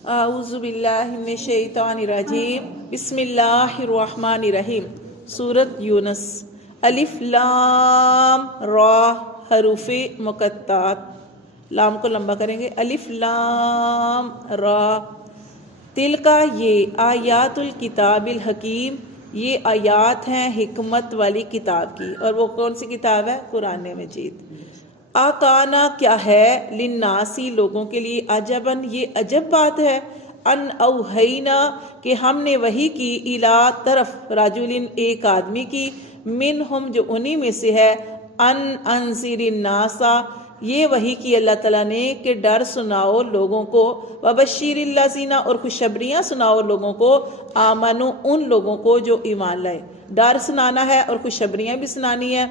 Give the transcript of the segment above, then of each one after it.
اعوذ باللہ من الشیطان الرجیم بسم اللہ الرحمن الرحیم سورۃ یونس الف لام را حروف مقطعات. لام کو لمبا کریں گے. الف لام را تلکا یہ آیات الکتاب الحکیم، یہ آیات ہیں حکمت والی کتاب کی. اور وہ کون سی کتاب ہے؟ قرآن مجید. آکانا کیا ہے، للناسی لوگوں کے لیے، عجبن یہ عجب بات ہے، ان اوہینا کہ ہم نے وحی کی، الا طرف رجل ایک آدمی کی، منہم جو انہی میں سے ہے، ان انذر الناسا یہ وحی کی اللہ تعالیٰ نے کہ ڈر سناؤ لوگوں کو، وبشر الذین اور خوشخبریاں سناؤ لوگوں کو، آمنو ان لوگوں کو جو ایمان لائے. ڈر سنانا ہے اور خوشخبریاں بھی سنانی ہے.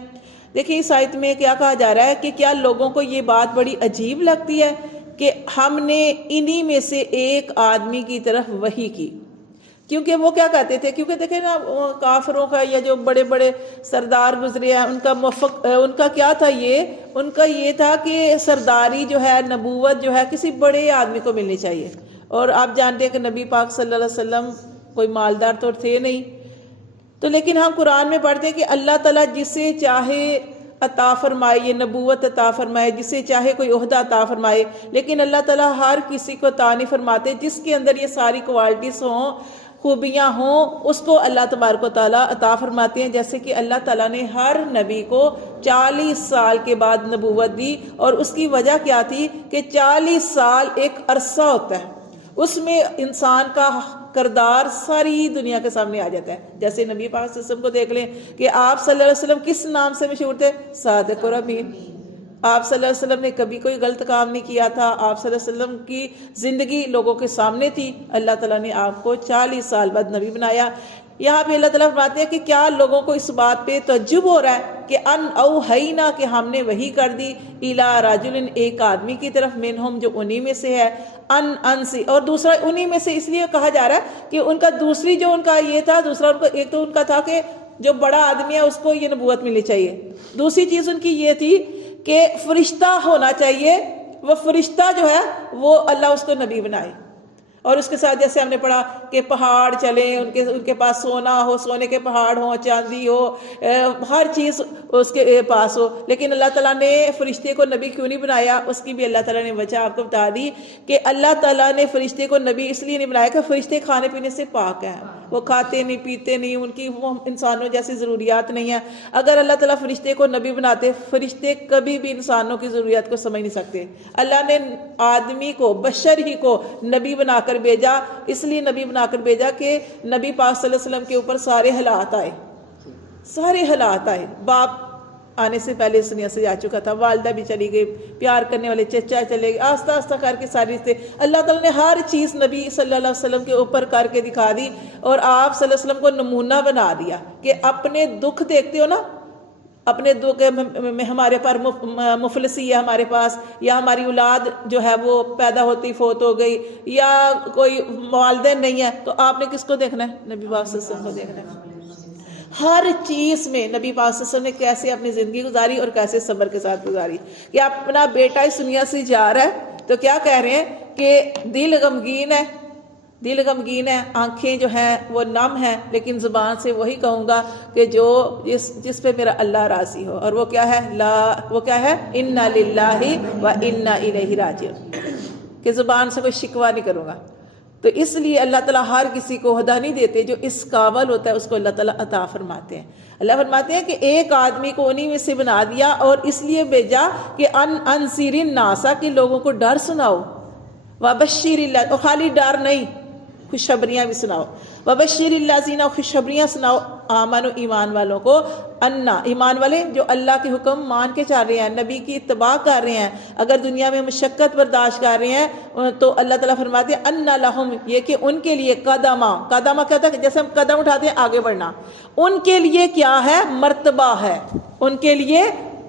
دیکھیں اس آیت میں کیا کہا جا رہا ہے کہ کیا لوگوں کو یہ بات بڑی عجیب لگتی ہے کہ ہم نے انہی میں سے ایک آدمی کی طرف وحی کی. کیونکہ وہ کیا کہتے تھے، کیونکہ دیکھیں نا کافروں کا یا جو بڑے بڑے سردار گزرے ہیں ان کا کیا تھا، ان کا یہ تھا کہ سرداری جو ہے، نبوت جو ہے کسی بڑے آدمی کو ملنی چاہیے. اور آپ جانتے ہیں کہ نبی پاک صلی اللہ علیہ وسلم کوئی مالدار تو تھے نہیں، تو لیکن ہم قرآن میں پڑھتے ہیں کہ اللہ تعالیٰ جسے چاہے عطا فرمائے، یہ نبوت عطا فرمائے، جسے چاہے کوئی عہدہ عطا فرمائے، لیکن اللہ تعالیٰ ہر کسی کو عطا نہیں فرماتے. جس کے اندر یہ ساری کوالٹیز ہوں، خوبیاں ہوں، اس کو اللہ تبارک و تعالیٰ عطا فرماتے ہیں. جیسے کہ اللہ تعالیٰ نے ہر نبی کو 40 سال کے بعد نبوت دی، اور اس کی وجہ کیا تھی کہ 40 سال ایک عرصہ ہوتا ہے، اس میں انسان کا کردار ساری دنیا کے سامنے آ جاتا ہے. جیسے نبی پاک صلی اللہ علیہ وسلم کو دیکھ لیں کہ آپ صلی اللہ علیہ وسلم کس نام سے مشہور تھے؟ صادق اور امین. آپ صلی اللہ علیہ وسلم نے کبھی کوئی غلط کام نہیں کیا تھا. آپ صلی اللہ علیہ وسلم کی زندگی لوگوں کے سامنے تھی. اللہ تعالیٰ نے آپ کو 40 سال بعد نبی بنایا. یہاں پہ اللہ تعالیٰ فرماتے ہیں کہ کیا لوگوں کو اس بات پہ تعجب ہو رہا ہے کہ ان اوحینا کہ ہم نے وحی کر دی، الا رجل ایک آدمی کی طرف، منہم جو انہی میں سے ہے، ان انسی اور دوسرا انہی میں سے اس لیے کہا جا رہا ہے کہ ان کا دوسری جو ان کا یہ تھا، دوسرا ان کو ایک تو ان کا تھا کہ جو بڑا آدمی ہے اس کو یہ نبوت ملنی چاہیے. دوسری چیز ان کی یہ تھی کہ فرشتہ ہونا چاہیے، وہ فرشتہ جو ہے وہ اللہ اس کو نبی بنائے. اور اس کے ساتھ جیسے ہم نے پڑھا کہ پہاڑ چلیں، ان کے پاس سونا ہو، سونے کے پہاڑ ہوں، چاندی ہو، ہر چیز اس کے پاس ہو. لیکن اللہ تعالیٰ نے فرشتے کو نبی کیوں نہیں بنایا؟ اس کی بھی اللہ تعالیٰ نے وجہ آپ کو بتا دی کہ اللہ تعالیٰ نے فرشتے کو نبی اس لیے نہیں بنایا کہ فرشتے کھانے پینے سے پاک ہیں، وہ کھاتے نہیں پیتے نہیں، ان کی وہ انسانوں جیسی ضروریات نہیں ہیں. اگر اللہ تعالیٰ فرشتے کو نبی بناتے، فرشتے کبھی بھی انسانوں کی ضروریات کو سمجھ نہیں سکتے. اللہ نے آدمی کو، بشر ہی کو نبی بنا کر بھیجا، اس لیے نبی بنا کر بھیجا کہ نبی پاک صلی اللہ علیہ وسلم کے اوپر سارے حالات آئے، سارے حالات آئے. باپ آنے سے پہلے اس دنیا سے جا چکا تھا، والدہ بھی چلی گئی، پیار کرنے والے چچا چلے گئے، آہستہ آہستہ کر کے ساری رشتے اللہ تعالیٰ نے ہر چیز نبی صلی اللہ علیہ وسلم کے اوپر کر کے دکھا دی. اور آپ صلی اللہ علیہ وسلم کو نمونہ بنا دیا کہ اپنے دکھ دیکھتے ہو نا، اپنے دکھ میں ہمارے پر مفلسی ہے ہمارے پاس، یا ہماری اولاد جو ہے وہ پیدا ہوتی فوت ہو گئی، یا کوئی والدین نہیں ہے، تو آپ نے کس کو دیکھنا ہے؟ نبی پاک صلی اللہ علیہ وسلم کو دیکھنا ہے. ہر چیز میں نبی پاک صلی اللہ علیہ وسلم نے کیسے اپنی زندگی گزاری اور کیسے صبر کے ساتھ گزاری. کہ اپنا بیٹا اس دنیا سے جا رہا ہے تو کیا کہہ رہے ہیں کہ دل غمگین ہے، دل غمگین ہے، آنکھیں جو ہیں وہ نم ہیں، لیکن زبان سے وہی کہوں گا کہ جو جس پہ میرا اللہ راضی ہو. اور وہ کیا ہے؟ وہ کیا ہے؟ انا للہ و انا الیہ راجعون، کہ زبان سے کوئی شکوہ نہیں کروں گا. تو اس لیے اللہ تعالیٰ ہر کسی کو عہدہ نہیں دیتے، جو اس قابل ہوتا ہے اس کو اللہ تعالیٰ عطا فرماتے ہیں. اللہ فرماتے ہیں کہ ایک آدمی کو انہی میں سے بنا دیا اور اس لیے بھیجا کہ ان انذر الناس کہ لوگوں کو ڈر سناؤ، وبشر اللہ، اور خالی ڈر نہیں، خوشخبریاں بھی سناؤ. وبشر الذین خوشخبریاں سناؤ، آمنوا ایمان والوں کو، انا ایمان والے جو اللہ کے حکم مان کے چل رہے ہیں، نبی کی اتباع کر رہے ہیں، اگر دنیا میں مشقت برداشت کر رہے ہیں تو اللہ تعالیٰ فرماتے ہیں انا لہم یہ کہ ان کے لیے قدمہ کہتا ہے جیسے ہم قدم اٹھاتے ہیں آگے بڑھنا، ان کے لیے کیا ہے؟ مرتبہ ہے. ان کے لیے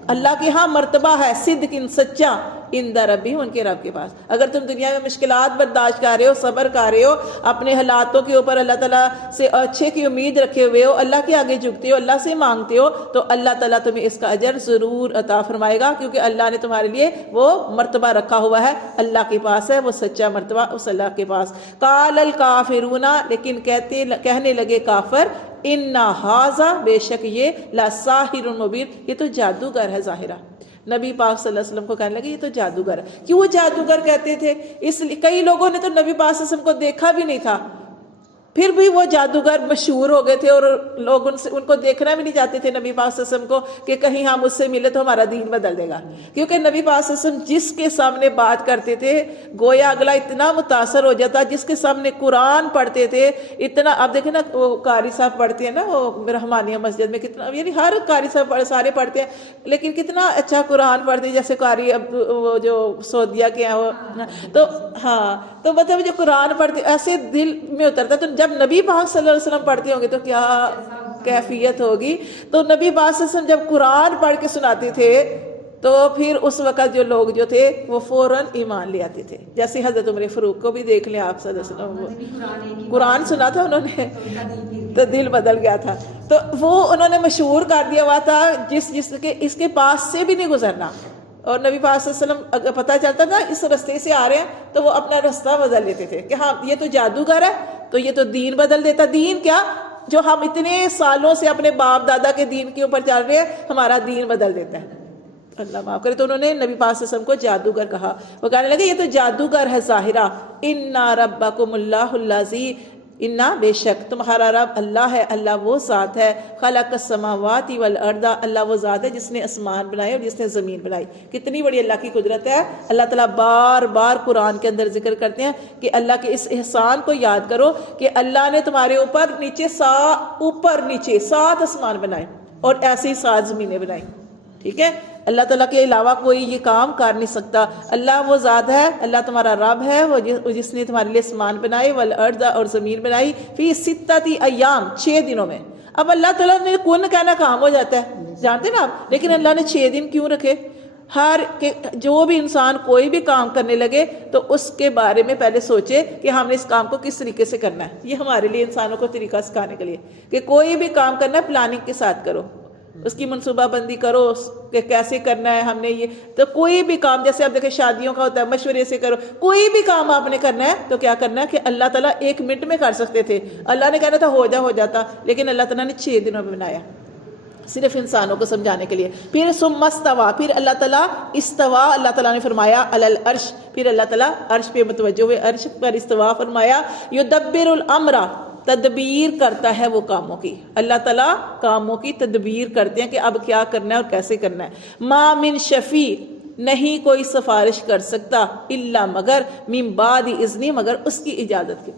اللہ کے ہاں مرتبہ ہے، صدق سچا، عند ربہم، ان کے رب کے پاس. اگر تم دنیا میں مشکلات برداشت کر رہے ہو، صبر کر رہے ہو، اپنے حالاتوں کے اوپر اللہ تعالیٰ سے اچھے کی امید رکھے ہوئے ہو، اللہ کے آگے جھکتے ہو، اللہ سے مانگتے ہو، تو اللہ تعالیٰ تمہیں اس کا اجر ضرور عطا فرمائے گا، کیونکہ اللہ نے تمہارے لیے وہ مرتبہ رکھا ہوا ہے، اللہ کے پاس ہے وہ سچا مرتبہ، اس اللہ کے پاس. قال الکافرون، لیکن کہنے لگے کافر، ان ھذا، بے شک یہ، لساحر مبین، یہ تو جادوگر ہے ظاہرہ. نبی پاک صلی اللہ علیہ وسلم کو کہنے لگے یہ تو جادوگر ہے. کیوں وہ جادوگر کہتے تھے؟ اس لیے کئی لوگوں نے تو نبی پاک صلی اللہ علیہ وسلم کو دیکھا بھی نہیں تھا، پھر بھی وہ جادوگر مشہور ہو گئے تھے، اور لوگ ان کو دیکھنا بھی نہیں چاہتے تھے نبی پاک صلی اللہ علیہ وسلم کو، کہ کہیں ہم اس سے ملے تو ہمارا دین بدل دے گا. کیونکہ نبی پاک صلی اللہ علیہ وسلم جس کے سامنے بات کرتے تھے گویا اگلا اتنا متاثر ہو جاتا. جس کے سامنے قرآن پڑھتے تھے اتنا، آپ دیکھیں نا وہ قاری صاحب پڑھتے ہیں نا وہ رحمانیہ مسجد میں، کتنا، یعنی ہر قاری صاحب سارے پڑھتے ہیں، لیکن کتنا اچھا قرآن پڑھتے ہیں. جیسے قاری وہ جو سعودیہ کے ہیں وہ، تو ہاں، تو مطلب جو قرآن پڑھتے ایسے دل میں اترتا. تو جب نبی پاک صلی اللہ علیہ وسلم پڑھتے ہوں گے تو کیا کیفیت ہوگی. تو نبی پاک صلی اللہ علیہ وسلم جب قرآن پڑھ کے سناتے تھے تو پھر اس وقت جو لوگ جو تھے وہ فوراً ایمان لے آتے تھے. جیسے حضرت عمر فاروق کو بھی دیکھ لیں آپ صلی اللہ علیہ وسلم، قرآن سنا تھا انہوں نے تو دل بدل گیا تھا. تو وہ انہوں نے مشہور کر دیا ہوا تھا جس کے اس کے پاس سے بھی نہیں گزرنا. اور نبی پاک صلی اللہ علیہ وسلم اگر پتہ چلتا تھا اس رستے سے آ رہے ہیں تو وہ اپنا رستہ بدل لیتے تھے کہ ہاں یہ تو جادوگر ہے، تو یہ تو دین بدل دیتا. دین کیا جو ہم اتنے سالوں سے اپنے باپ دادا کے دین کے اوپر چل رہے ہیں، ہمارا دین بدل دیتا ہے. اللہ معاف کرے. تو انہوں نے نبی پاک صلی اللہ علیہ وسلم کو جادوگر کہا. وہ کہنے لگے یہ تو جادوگر ہے ظاہرہ. انا ربکم اللہ الذی، انا، بے شک تمہارا رب اللہ ہے، اللہ وہ ذات ہے، خلق السماوات والارض، اللہ وہ ذات ہے جس نے آسمان بنائے اور جس نے زمین بنائی. کتنی بڑی اللہ کی قدرت ہے. اللہ تعالیٰ بار بار قرآن کے اندر ذکر کرتے ہیں کہ اللہ کے اس احسان کو یاد کرو کہ اللہ نے تمہارے اوپر نیچے 7 آسمان بنائے اور ایسے ہی 7 زمینیں بنائی. ٹھیک ہے، اللہ تعالیٰ کے علاوہ کوئی یہ کام کر نہیں سکتا. اللہ وہ ذات ہے، اللہ تمہارا رب ہے، وہ جس نے تمہارے لیے آسمان بنائے، والارض، اور زمین بنائی، فی 6 ایام، 6 دنوں میں. اب اللہ تعالیٰ نے کن کہنا کام ہو جاتا ہے، جانتے نا آپ، لیکن اللہ نے 6 دن کیوں رکھے؟ جو بھی انسان کوئی بھی کام کرنے لگے تو اس کے بارے میں پہلے سوچے کہ ہم نے اس کام کو کس طریقے سے کرنا ہے. یہ ہمارے لیے انسانوں کو طریقہ سکھانے کے لیے کہ کوئی بھی کام کرنا ہے پلاننگ کے ساتھ کرو، اس کی منصوبہ بندی کرو کہ کیسے کرنا ہے ہم نے. یہ تو کوئی بھی کام، جیسے آپ دیکھیں شادیوں کا ہوتا ہے، مشورے سے کرو. کوئی بھی کام آپ نے کرنا ہے تو کیا کرنا ہے کہ اللہ تعالیٰ 1 منٹ میں کر سکتے تھے، اللہ نے کہنا تھا ہو جاتا، لیکن اللہ تعالیٰ نے 6 دنوں میں بنایا صرف انسانوں کو سمجھانے کے لیے. پھر ثم استوى، پھر اللہ تعالیٰ استوا، اللہ تعالیٰ نے فرمایا علی العرش، پھر اللہ تعالیٰ عرش پہ متوجہ ہوئے، عرش پر استوا فرمایا. یدبر الامر، تدبیر کرتا ہے وہ کاموں کی. اللہ تعالیٰ کاموں کی تدبیر کرتے ہیں کہ اب کیا کرنا ہے اور کیسے کرنا ہے. ما من شفیع، نہیں کوئی سفارش کر سکتا، الا مگر، من بعد اذن، مگر اس کی اجازت کے،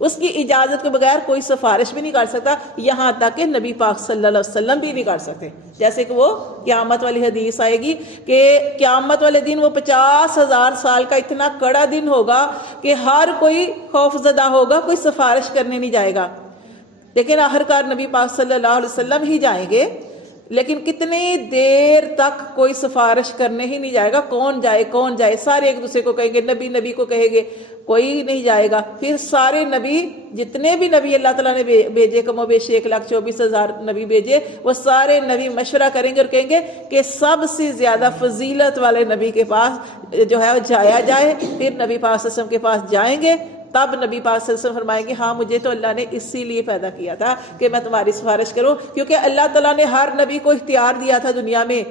اس کی اجازت کے بغیر کوئی سفارش بھی نہیں کر سکتا. یہاں تک کہ نبی پاک صلی اللہ علیہ وسلم بھی نہیں کر سکتے. جیسے کہ وہ قیامت والی حدیث آئے گی کہ قیامت والے دن وہ 50,000 سال کا اتنا کڑا دن ہوگا کہ ہر کوئی خوف زدہ ہوگا، کوئی سفارش کرنے نہیں جائے گا. لیکن آخرکار نبی پاک صلی اللہ علیہ وسلم ہی جائیں گے، لیکن کتنی دیر تک کوئی سفارش کرنے ہی نہیں جائے گا. کون جائے، سارے ایک دوسرے کو کہیں گے، نبی کو کہیں گے، کوئی نہیں جائے گا. پھر سارے نبی، جتنے بھی نبی اللہ تعالیٰ نے بھیجے، کم و بیش 1,24,000 نبی بھیجے، وہ سارے نبی مشورہ کریں گے اور کہیں گے کہ سب سے زیادہ فضیلت والے نبی کے پاس جو ہے وہ جایا جائے. پھر نبی پاک صلی اللہ علیہ وسلم کے پاس جائیں گے، تب نبی پاک صلی اللہ علیہ وسلم فرمائیں گے ہاں مجھے تو اللہ نے اسی لیے پیدا کیا تھا کہ میں تمہاری سفارش کروں. کیونکہ اللہ تعالیٰ نے ہر نبی کو اختیار دیا تھا، دنیا میں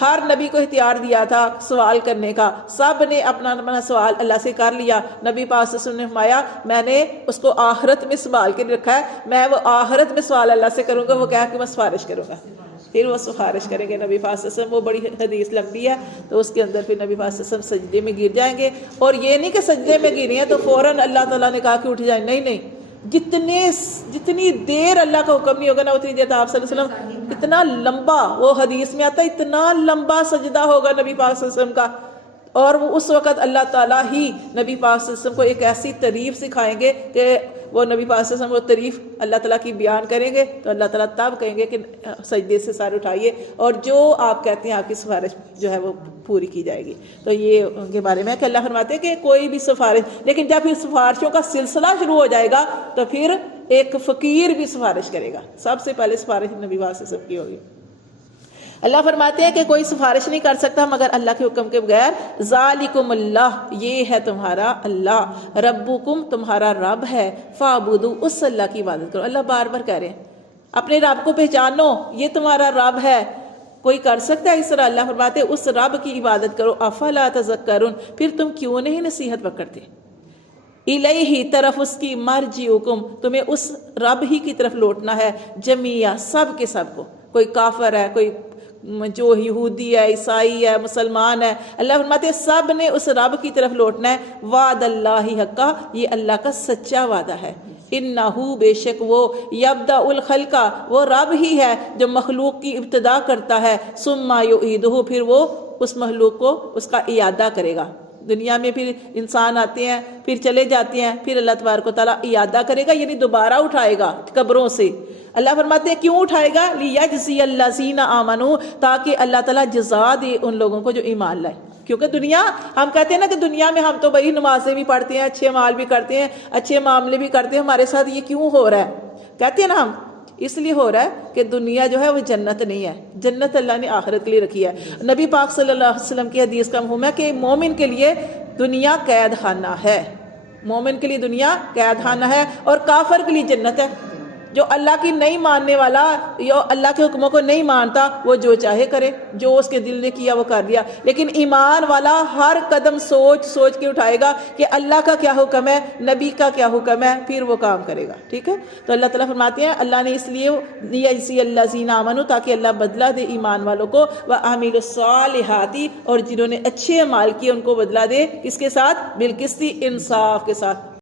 ہر نبی کو اختیار دیا تھا سوال کرنے کا. سب نے اپنا سوال اللہ سے کر لیا. نبی پاک صلی اللہ علیہ وسلم نے فرمایا میں نے اس کو آخرت میں سنبھال کے رکھا ہے، میں وہ آخرت میں سوال اللہ سے کروں گا. وہ کہا کہ میں سفارش کروں گا. پھر وہ سفارش کریں گے نبی پاک صلی اللہ علیہ وسلم. وہ بڑی حدیث لمبی ہے، تو اس کے اندر پھر نبی پاک صلی اللہ علیہ وسلم سجدے میں گر جائیں گے. اور یہ نہیں کہ سجدے میں گرے ہیں تو فوراً اللہ تعالیٰ نے کہا کہ اٹھ جائیں، نہیں، جتنی دیر اللہ کا حکم نہیں ہوگا نا اتنی دیر آپ صلی اللہ علیہ وسلم، اتنا لمبا، وہ حدیث میں آتا ہے اتنا لمبا سجدہ ہوگا نبی پاک صلی اللہ علیہ وسلم کا. اور وہ اس وقت اللہ تعالیٰ ہی نبی پاک صلی اللہ علیہ وسلم کو ایک ایسی تعریف سکھائیں گے کہ وہ نبی پاک صلی اللہ علیہ وسلم وہ تعریف اللہ تعالیٰ کی بیان کریں گے تو اللہ تعالیٰ تب کہیں گے کہ سجدے سے سر اٹھائیے اور جو آپ کہتے ہیں آپ کی سفارش جو ہے وہ پوری کی جائے گی. تو یہ ان کے بارے میں ہے کہ اللہ فرماتے ہیں کہ کوئی بھی سفارش، لیکن جب پھر سفارشوں کا سلسلہ شروع ہو جائے گا تو پھر ایک فقیر بھی سفارش کرے گا. سب سے پہلے سفارش نبی پاک صلی اللہ علیہ وسلم کی ہوگی. اللہ فرماتے ہیں کہ کوئی سفارش نہیں کر سکتا مگر اللہ کے حکم کے بغیر. ذالکم اللہ، یہ ہے تمہارا اللہ، ربکم تمہارا رب ہے، فاعبدوا، اس اللہ کی عبادت کرو. اللہ بار بار کہہ رہے ہیں اپنے رب کو پہچانو، یہ تمہارا رب ہے. کوئی کر سکتا ہے اس طرح؟ اللہ فرماتے ہیں اس رب کی عبادت کرو. افلا تذکرون، پھر تم کیوں نہیں نصیحت پکڑتے؟ الیہ، طرف اس کی، مرجعکم، تمہیں اس رب ہی کی طرف لوٹنا ہے، جمیعا، سب کے سب کو. کوئی کافر ہے، کوئی جو یہودی ہے، عیسائی ہے، مسلمان ہے، اللہ فرماتے ہیں سب نے اس رب کی طرف لوٹنا ہے. وعد اللہ حقا، یہ اللہ کا سچا وعدہ ہے. انہو، بے شک وہ، یبدأ الخلق، وہ رب ہی ہے جو مخلوق کی ابتدا کرتا ہے، ثم یعیدہ، پھر وہ اس مخلوق کو اس کا اعادہ کرے گا. دنیا میں پھر انسان آتے ہیں، پھر چلے جاتے ہیں، پھر اللہ تبارک و تعالیٰ اعادہ کرے گا، یعنی دوبارہ اٹھائے گا قبروں سے. اللہ فرماتے ہیں کیوں اٹھائے گا؟ لیجزی الذین آمنوا، تاکہ اللہ تعالیٰ جزا دے ان لوگوں کو جو ایمان لائے. کیونکہ دنیا، ہم کہتے ہیں نا کہ دنیا میں ہم تو بھائی نمازیں بھی پڑھتے ہیں، اچھے مال بھی کرتے ہیں، اچھے معاملے بھی کرتے ہیں، ہمارے ساتھ یہ کیوں ہو رہا ہے؟ کہتے ہیں نا ہم، اس لیے ہو رہا ہے کہ دنیا جو ہے وہ جنت نہیں ہے. جنت اللہ نے آخرت کے لیے رکھی ہے. نبی پاک صلی اللہ علیہ وسلم کی حدیث کا مفہوم ہے کہ مومن کے لیے دنیا قید خانہ ہے. مومن کے لیے دنیا قید خانہ ہے اور کافر کے لیے جنت ہے. جو اللہ کی نہیں ماننے والا، جو اللہ کے حکموں کو نہیں مانتا، وہ جو چاہے کرے، جو اس کے دل نے کیا وہ کر دیا. لیکن ایمان والا ہر قدم سوچ سوچ کے اٹھائے گا کہ اللہ کا کیا حکم ہے، نبی کا کیا حکم ہے، پھر وہ کام کرے گا. ٹھیک ہے؟ تو اللہ تعالیٰ فرماتے ہیں اللہ نے اس لیے لیجزی الذین آمنوا، تاکہ اللہ بدلہ دے ایمان والوں کو، وعملوا الصالحات، اور جنہوں نے اچھے اعمال کیے ان کو بدلہ دے، کس کے ساتھ؟ بالقسط، انصاف کے ساتھ.